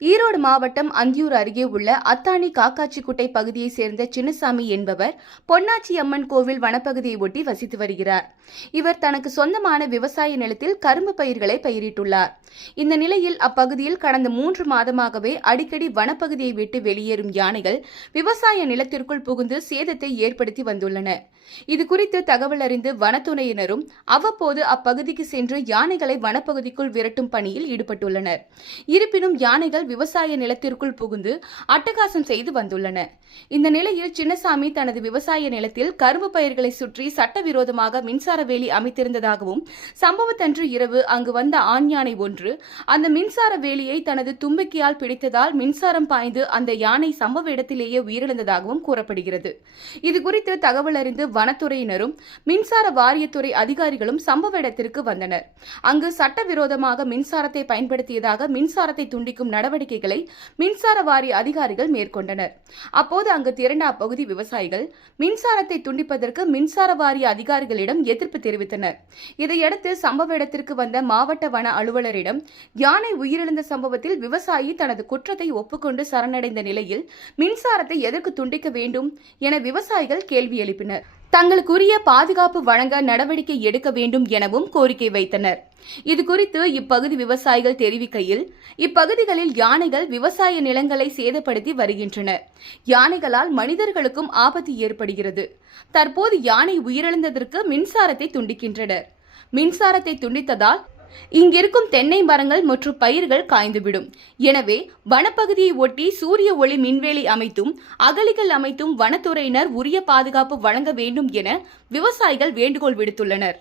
ஈரோடு மாவட்டம் அந்தியூர் அருகே உள்ள அத்தானி காக்காச்சிக்குட்டை பகுதியைச் சேர்ந்த சின்னசாமி என்பவர் பொன்னாச்சி அம்மன் கோவில் வனப்பகுதியை ஒட்டி வசித்து வருகிறார். இவர் தனக்கு சொந்தமான விவசாய நிலத்தில் கரும்பு பயிர்களை பயிரிட்டுள்ளார். இந்த நிலையில் அப்பகுதியில் கடந்த மூன்று மாதமாகவே அடிக்கடி வனப்பகுதியை விட்டு வெளியேறும் யானைகள் விவசாய நிலத்திற்குள் புகுந்து சேதத்தை ஏற்படுத்தி வந்துள்ளன. இது குறித்து தகவல் அறிந்து வனத்துறையினரும் அவ்வப்போது அப்பகுதிக்கு சென்று யானைகளை வனப்பகுதிக்குள் விரட்டும் பணியில் ஈடுபட்டுள்ளனர். இருப்பினும் யானைகள் விவசாய நிலத்திற்குள் புகுந்து அட்டகாசம் செய்து வந்துள்ளன. இந்த நிலையில் சின்னசாமி தனது விவசாய நிலத்தில் கரும்பு பயிர்களை சுற்றி சட்டவிரோதமாக மின்சார வேலி அமைத்திருந்ததாகவும் சம்பவத்தன்று இரவு அங்கு வந்த ஆண் யானை ஒன்று அந்த மின்சார வேலியை தனது தும்பிக்கையால் பிடித்ததால் மின்சாரம் பாய்ந்து அந்த யானை சம்பவ இடத்திலேயே உயிரிழந்ததாகவும் கூறப்படுகிறது. இது குறித்து தகவல் அறிந்து வனத்துறையினரும் மின்சார வாரியத்துறை அதிகாரிகளும் சம்பவ இடத்திற்கு வந்தனர். அங்கு சட்டவிரோதமாக மின்சாரத்தை பயன்படுத்தியதாக மின்சாரத்தை துண்டிக்கும் நடவடிக்கை நடவடிக்கைகளை மின்சார வாரிய அதிகாரிகள் மேற்கொண்டனர். அப்போது அங்கு திரண்ட அப்பகுதி விவசாயிகள் மின்சாரத்தை துண்டிப்பதற்கு மின்சார வாரிய அதிகாரிகளிடம் எதிர்ப்பு தெரிவித்தனர். இதையடுத்து சம்பவ இடத்திற்கு வந்த மாவட்ட வன அலுவலரிடம் யானை உயிரிழந்த சம்பவத்தில் விவசாயி தனது குற்றத்தை ஒப்புக்கொண்டு சரணடைந்த நிலையில் மின்சாரத்தை எதற்கு துண்டிக்க வேண்டும் என விவசாயிகள் கேள்வி எழுப்பினர். தங்களுக்குரிய பாதுகாப்பு வழங்க நடவடிக்கை எடுக்க வேண்டும் எனவும் கோரிக்கை வைத்தனர். இதுகுறித்து இப்பகுதி விவசாயிகள் தெரிவிக்கையில் இப்பகுதிகளில் யானைகள் விவசாய நிலங்களை சேதப்படுத்தி வருகின்றன. யானைகளால் மனிதர்களுக்கும் ஆபத்து ஏற்படுகிறது. தற்போது யானை உயிரிழந்ததற்கு மின்சாரத்தை துண்டிக்கின்றனர். மின்சாரத்தை துண்டித்ததால் இங்கிருக்கும் தென்னை மரங்கள் மற்றும் பயிர்கள் காய்ந்துவிடும். எனவே வனப்பகுதியை ஒட்டி சூரிய ஒளி மின்வேலி அமைத்தும் அகலிகள் அமைத்தும் வனத்துறையினர் உரிய பாதுகாப்பு வழங்க வேண்டும் என விவசாயிகள் வேண்டுகோள் விடுத்துள்ளனர்.